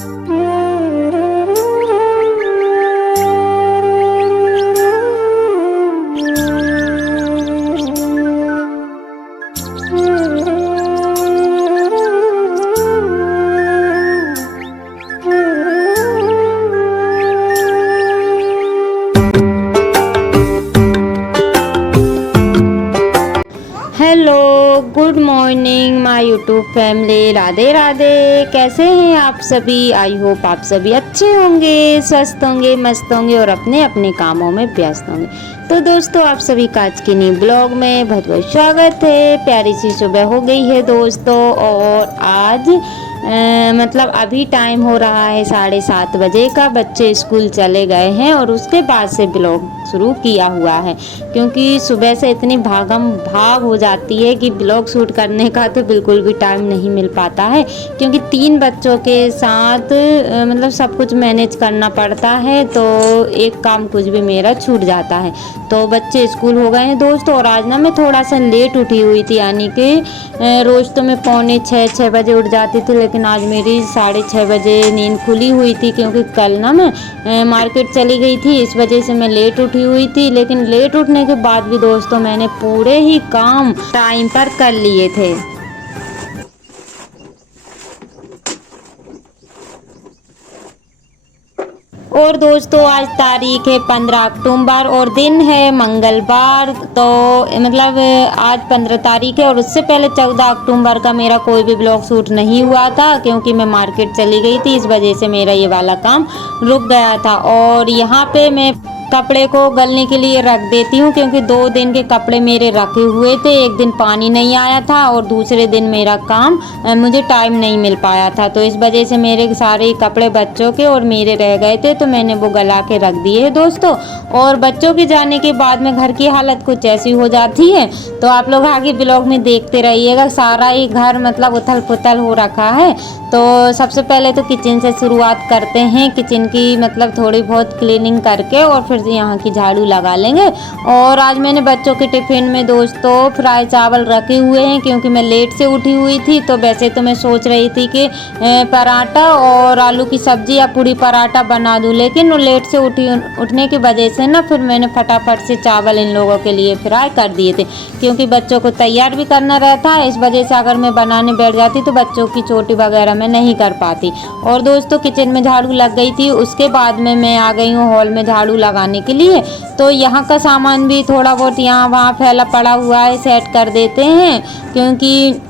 Hello, good morning my YouTube family. Radhe Radhe. कैसे हैं आप सभी? आई होप आप सभी अच्छे होंगे, स्वस्थ होंगे, मस्त होंगे और अपने अपने कामों में व्यस्त होंगे। तो दोस्तों, आप सभी का आज के नए ब्लॉग में बहुत बहुत स्वागत है। प्यारी सी सुबह हो गई है दोस्तों, और आज मतलब अभी टाइम हो रहा है 7:30 बजे का। बच्चे स्कूल चले गए हैं और उसके बाद से ब्लॉग शुरू किया हुआ है, क्योंकि सुबह से इतनी भागम भाग हो जाती है कि ब्लॉग शूट करने का तो बिल्कुल भी टाइम नहीं मिल पाता है, क्योंकि 3 बच्चों के साथ मतलब सब कुछ मैनेज करना पड़ता है, तो एक काम कुछ भी मेरा छूट जाता है। तो बच्चे स्कूल हो गए हैं दोस्तों, और आज ना मैं थोड़ा सा लेट उठी हुई थी, यानी कि रोज़ तो मैं पौने 6 बजे उठ जाती थी, लेकिन आज मेरी 6:30 बजे नींद खुली हुई थी, क्योंकि कल ना मैं मार्केट चली गई थी। इस वजह से मैं लेट उठी हुई थी, लेकिन लेट उठने के बाद भी दोस्तों मैंने पूरे ही काम टाइम पर कर लिए थे। और दोस्तों, आज तारीख है 15 अक्टूबर और दिन है मंगलवार। तो मतलब आज 15 तारीख है, और उससे पहले 14 अक्टूबर का मेरा कोई भी ब्लॉग शूट नहीं हुआ था, क्योंकि मैं मार्केट चली गई थी। इस वजह से मेरा ये वाला काम रुक गया था। और यहाँ पे मैं कपड़े को गलने के लिए रख देती हूँ, क्योंकि 2 दिन के कपड़े मेरे रखे हुए थे। एक दिन पानी नहीं आया था और दूसरे दिन मेरा काम मुझे टाइम नहीं मिल पाया था, तो इस वजह से मेरे सारे कपड़े बच्चों के और मेरे रह गए थे, तो मैंने वो गला के रख दिए है दोस्तों। और बच्चों के जाने के बाद में घर की हालत कुछ ऐसी हो जाती है, तो आप लोग आगे ब्लॉग में देखते रहिएगा। सारा ही घर मतलब उथल पुथल हो रखा है। तो सबसे पहले तो किचन से शुरुआत करते हैं। किचन की मतलब थोड़ी बहुत क्लीनिंग करके और फिर यहाँ की झाड़ू लगा लेंगे। और आज मैंने बच्चों के टिफ़िन में दोस्तों फ्राई चावल रखे हुए हैं, क्योंकि मैं लेट से उठी हुई थी। तो वैसे तो मैं सोच रही थी कि पराठा और आलू की सब्ज़ी या पूरी पराठा बना दूँ, लेकिन लेट से उठने की वजह से ना फिर मैंने फटाफट से चावल इन लोगों के लिए फ्राई कर दिए थे, क्योंकि बच्चों को तैयार भी करना रहता है। इस वजह से अगर मैं बनाने बैठ जाती तो बच्चों की चोटी वगैरह मैं नहीं कर पाती। और दोस्तों, किचन में झाड़ू लग गई थी, उसके बाद में मैं आ गई हूँ हॉल में झाड़ू लगाने के लिए। तो यहाँ का सामान भी थोड़ा बहुत यहाँ वहाँ फैला पड़ा हुआ है, सेट कर देते हैं, क्योंकि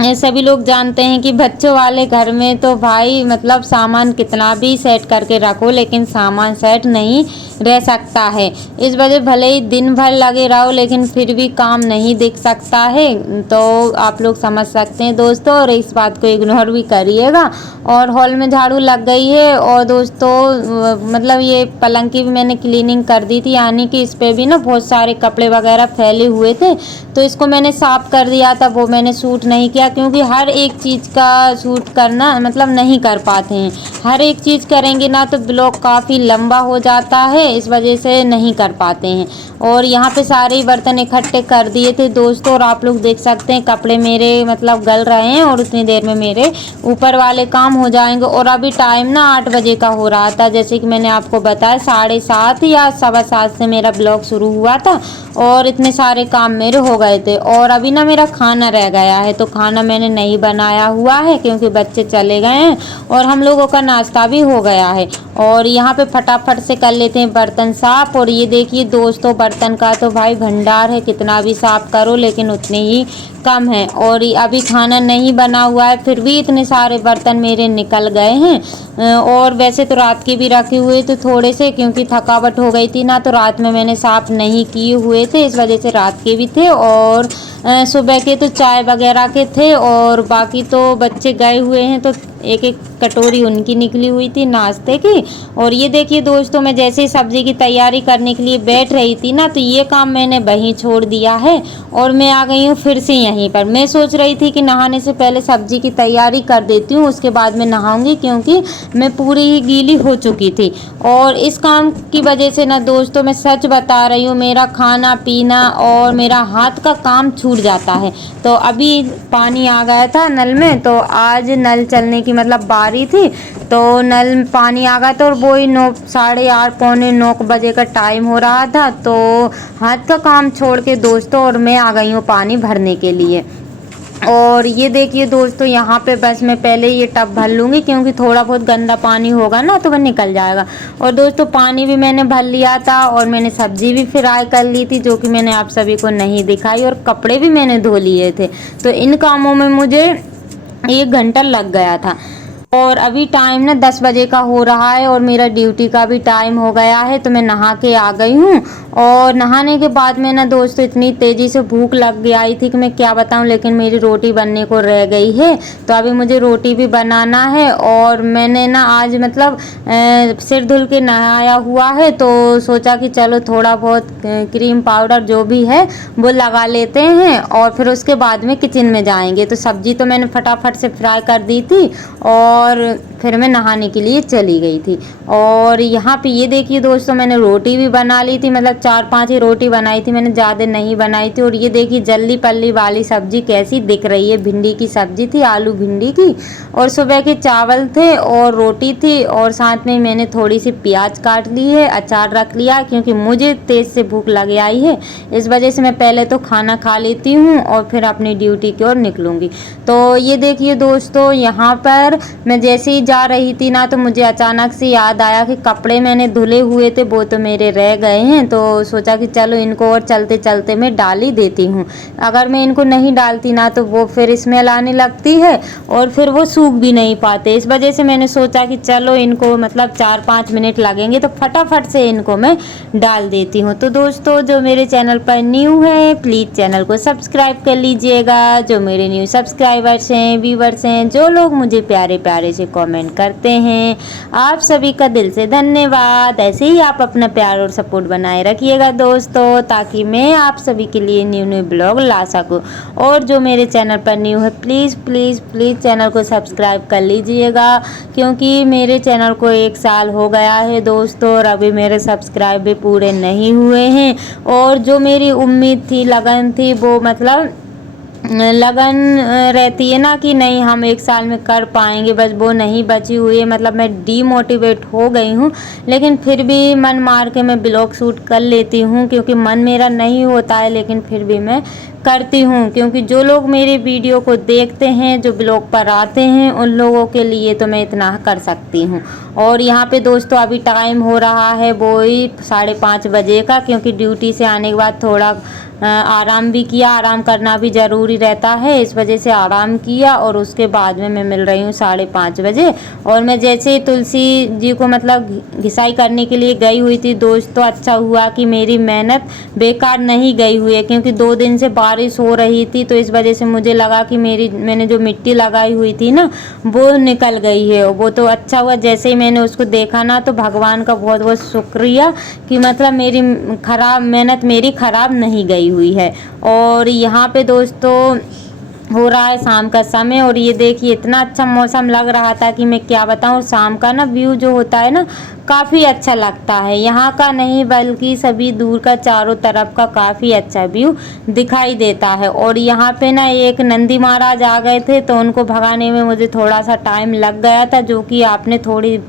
सभी लोग जानते हैं कि बच्चों वाले घर में तो भाई मतलब सामान कितना भी सेट करके रखो, लेकिन सामान सेट नहीं रह सकता है। इस वजह भले ही दिन भर लगे रहो, लेकिन फिर भी काम नहीं दिख सकता है। तो आप लोग समझ सकते हैं दोस्तों, और इस बात को इग्नोर भी करिएगा। और हॉल में झाड़ू लग गई है। और दोस्तों मतलब ये पलंग की भी मैंने क्लीनिंग कर दी थी, यानी कि इस पर भी ना बहुत सारे कपड़े वगैरह फैले हुए थे, तो इसको मैंने साफ़ कर दिया था। वो मैंने सूट नहीं किया, क्योंकि हर एक चीज़ का सूट करना मतलब नहीं कर पाते हैं। हर एक चीज़ करेंगे ना तो ब्लॉग काफ़ी लंबा हो जाता है, इस वजह से नहीं कर पाते हैं। और यहाँ पे सारे बर्तन इकट्ठे कर दिए थे दोस्तों, और आप लोग देख सकते हैं कपड़े मेरे मतलब गल रहे हैं, और उतनी देर में मेरे ऊपर वाले काम हो जाएंगे। और अभी टाइम ना 8 बजे का हो रहा था, जैसे कि मैंने आपको बताया 7:30 या 7:15 से मेरा ब्लॉग शुरू हुआ था, और इतने सारे काम मेरे हो गए थे। और अभी ना मेरा खाना रह गया है, तो खाना मैंने नहीं बनाया हुआ है, क्योंकि बच्चे चले गए हैं और हम लोगों का नाश्ता भी हो गया है। और यहाँ पे फटाफट से कर लेते हैं बर्तन साफ। और ये देखिए दोस्तों, बर्तन का तो भाई भंडार है, कितना भी साफ करो लेकिन उतने ही कम है। और अभी खाना नहीं बना हुआ है, फिर भी इतने सारे बर्तन मेरे निकल गए हैं। और वैसे तो रात के भी रखे हुए थे थोड़े से, क्योंकि थकावट हो गई थी ना, तो रात में मैंने साफ़ नहीं किए हुए थे, इस वजह से रात के भी थे। और सुबह के तो चाय वगैरह के थे, और बाकी तो बच्चे गए हुए हैं, तो एक एक कटोरी उनकी निकली हुई थी नाश्ते की। और ये देखिए दोस्तों, मैं जैसे ही सब्ज़ी की तैयारी करने के लिए बैठ रही थी ना, तो ये काम मैंने वहीं छोड़ दिया है, और मैं आ गई हूँ फिर से यहीं पर। मैं सोच रही थी कि नहाने से पहले सब्ज़ी की तैयारी कर देती हूँ, उसके बाद मैं नहाऊंगी, क्योंकि मैं पूरी ही गीली हो चुकी थी। और इस काम की वजह से ना दोस्तों, मैं सच बता रही हूँ, मेरा खाना पीना और मेरा हाथ का काम छूट जाता है। तो अभी पानी आ गया था नल में, तो आज नल चलने की मतलब बारी थी, तो नल में पानी आ गया था और वही 9 8:30 पौने 9 बजे का टाइम हो रहा था। तो हाथ का काम छोड़ के दोस्तों और मैं आ गई हूँ पानी भरने के लिए। और ये देखिए दोस्तों, यहाँ पे बस मैं पहले ये टब भर लूँगी क्योंकि थोड़ा बहुत गंदा पानी होगा ना तो वह निकल जाएगा। और दोस्तों पानी भी मैंने भर लिया था और मैंने सब्जी भी फ्राई कर ली थी, जो कि मैंने आप सभी को नहीं दिखाई, और कपड़े भी मैंने धो लिए थे। तो इन कामों में मुझे 1 घंटा लग गया था। और अभी टाइम ना 10 बजे का हो रहा है और मेरा ड्यूटी का भी टाइम हो गया है। तो मैं नहा के आ गई हूँ, और नहाने के बाद में ना दोस्तों इतनी तेज़ी से भूख लग गई थी कि मैं क्या बताऊँ, लेकिन मेरी रोटी बनने को रह गई है। तो अभी मुझे रोटी भी बनाना है। और मैंने ना आज मतलब सिर धुल के नहाया हुआ है, तो सोचा कि चलो थोड़ा बहुत क्रीम पाउडर जो भी है वो लगा लेते हैं और फिर उसके बाद में किचन में जाएंगे। तो सब्जी तो मैंने फटाफट से फ्राई कर दी थी और फिर मैं नहाने के लिए चली गई थी। और यहाँ पे ये देखिए दोस्तों, मैंने रोटी भी बना ली थी, मतलब 4-5 ही रोटी बनाई थी मैंने, ज़्यादा नहीं बनाई थी। और ये देखिए जल्दी पल्ली वाली सब्जी कैसी दिख रही है, भिंडी की सब्जी थी, आलू भिंडी की। और सुबह के चावल थे और रोटी थी, और साथ में मैंने थोड़ी सी प्याज काट ली है, अचार रख लिया, क्योंकि मुझे तेज़ से भूख लग आई है। इस वजह से मैं पहले तो खाना खा लेती हूँ और फिर अपनी ड्यूटी की ओर निकलूँगी। तो ये देखिए दोस्तों, यहाँ पर मैं जैसे ही जा रही थी ना, तो मुझे अचानक से याद आया कि कपड़े मैंने धुले हुए थे वो तो मेरे रह गए हैं। तो सोचा कि चलो इनको और चलते चलते मैं डाल ही देती हूँ। अगर मैं इनको नहीं डालती ना तो वो फिर स्मेल आने लगती है और फिर वो सूख भी नहीं पाते। इस वजह से मैंने सोचा कि चलो इनको मतलब 4-5 मिनट लगेंगे तो फटाफट से इनको मैं डाल देती हूँ। तो दोस्तों जो मेरे चैनल पर न्यू है प्लीज़ चैनल को सब्सक्राइब कर लीजिएगा। जो मेरे न्यू सब्सक्राइबर्स हैं, व्यूवर्स हैं, जो लोग मुझे प्यारे प्यारे से कमेंट करते हैं, आप सभी का दिल से धन्यवाद। ऐसे ही आप अपना प्यार और सपोर्ट बनाए रखिएगा दोस्तों, ताकि मैं आप सभी के लिए न्यू न्यू ब्लॉग ला सकूं। और जो मेरे चैनल पर न्यू है प्लीज़ प्लीज़ प्लीज़ चैनल को सब्सक्राइब कर लीजिएगा, क्योंकि मेरे चैनल को 1 साल हो गया है दोस्तों और अभी मेरे सब्सक्राइब भी पूरे नहीं हुए हैं। और जो मेरी उम्मीद थी, लगन थी, वो मतलब लगन रहती है ना कि नहीं हम 1 साल में कर पाएंगे, बस वो नहीं बची हुई है। मतलब मैं डीमोटिवेट हो गई हूँ, लेकिन फिर भी मन मार के मैं ब्लॉग शूट कर लेती हूँ, क्योंकि मन मेरा नहीं होता है लेकिन फिर भी मैं करती हूँ, क्योंकि जो लोग मेरे वीडियो को देखते हैं, जो ब्लॉग पर आते हैं, उन लोगों के लिए तो मैं इतना कर सकती हूँ। और यहाँ पे दोस्तों अभी टाइम हो रहा है वही 5:30 बजे का, क्योंकि ड्यूटी से आने के बाद थोड़ा आराम भी किया। आराम करना भी ज़रूरी रहता है, इस वजह से आराम किया और उसके बाद में मैं मिल रही हूँ 5:30 बजे। और मैं जैसे ही तुलसी जी को मतलब घिसाई करने के लिए गई हुई थी दोस्तों, अच्छा हुआ कि मेरी मेहनत बेकार नहीं गई हुई है, क्योंकि 2 दिन से बारिश हो रही थी। तो इस वजह से मुझे लगा कि मैंने जो मिट्टी लगाई हुई थी ना वो निकल गई है। वो तो अच्छा हुआ, जैसे ही मैंने उसको देखा ना तो भगवान का बहुत बहुत शुक्रिया कि मतलब मेरी मेहनत मेरी खराब नहीं गई हुई है। और यहाँ पे दोस्तों हो रहा है शाम का समय, और ये देखिए इतना अच्छा मौसम लग रहा था कि मैं क्या बताऊँ। शाम का ना व्यू जो होता है ना काफ़ी अच्छा लगता है, यहाँ का नहीं बल्कि सभी दूर का चारों तरफ का काफ़ी अच्छा व्यू दिखाई देता है। और यहाँ पे ना एक नंदी महाराज आ गए थे, तो उनको भगाने में मुझे थोड़ा सा टाइम लग गया था, जो कि आपने थोड़ी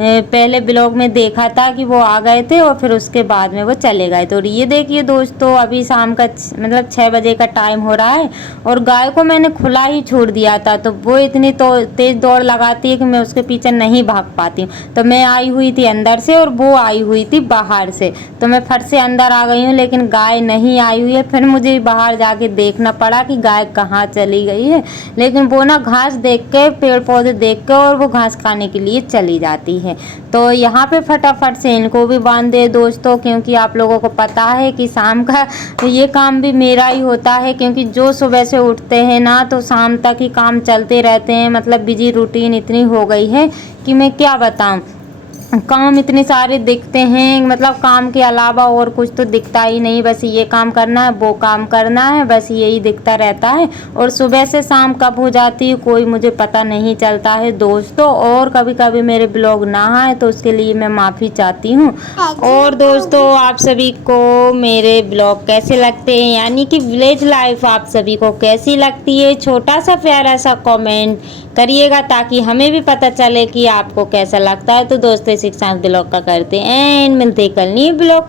पहले ब्लॉग में देखा था कि वो आ गए थे और फिर उसके बाद में वो चले गए। तो ये देखिए दोस्तों अभी शाम का मतलब 6 बजे का टाइम हो रहा है और गाय को मैंने खुला ही छोड़ दिया था, तो वो इतनी तो तेज़ दौड़ लगाती है कि मैं उसके पीछे नहीं भाग पाती हूँ। तो मैं आई हुई थी अंदर से और वो आई हुई थी बाहर से, तो मैं फट से अंदर आ गई हूँ, लेकिन गाय नहीं आई हुई है। फिर मुझे बाहर जाके देखना पड़ा कि गाय कहाँ चली गई है, लेकिन वो ना घास देख के, पेड़ पौधे देख के और वो घास खाने के लिए चली जाती है। तो यहाँ पे फटाफट से इनको भी बांध दे दोस्तों, क्योंकि आप लोगों को पता है कि शाम का ये काम भी मेरा ही होता है, क्योंकि जो सुबह से उठते हैं ना तो शाम तक ही काम चलते रहते हैं। मतलब बिजी रूटीन इतनी हो गई है कि मैं क्या बताऊँ। काम इतने सारे दिखते हैं, मतलब काम के अलावा और कुछ तो दिखता ही नहीं, बस ये काम करना है वो काम करना है, बस यही दिखता रहता है। और सुबह से शाम कब हो जाती है कोई मुझे पता नहीं चलता है दोस्तों। और कभी कभी मेरे ब्लॉग ना आए तो उसके लिए मैं माफ़ी चाहती हूँ। और दोस्तों आप सभी को मेरे ब्लॉग कैसे लगते हैं, यानी कि विलेज लाइफ आप सभी को कैसी लगती है, छोटा सा प्यारा सा कमेंट करिएगा ताकि हमें भी पता चले कि आपको कैसा लगता है। तो दोस्तों इसी के साथ ब्लॉग का करते हैं एंड मिलते हैं कल न्यू ब्लॉग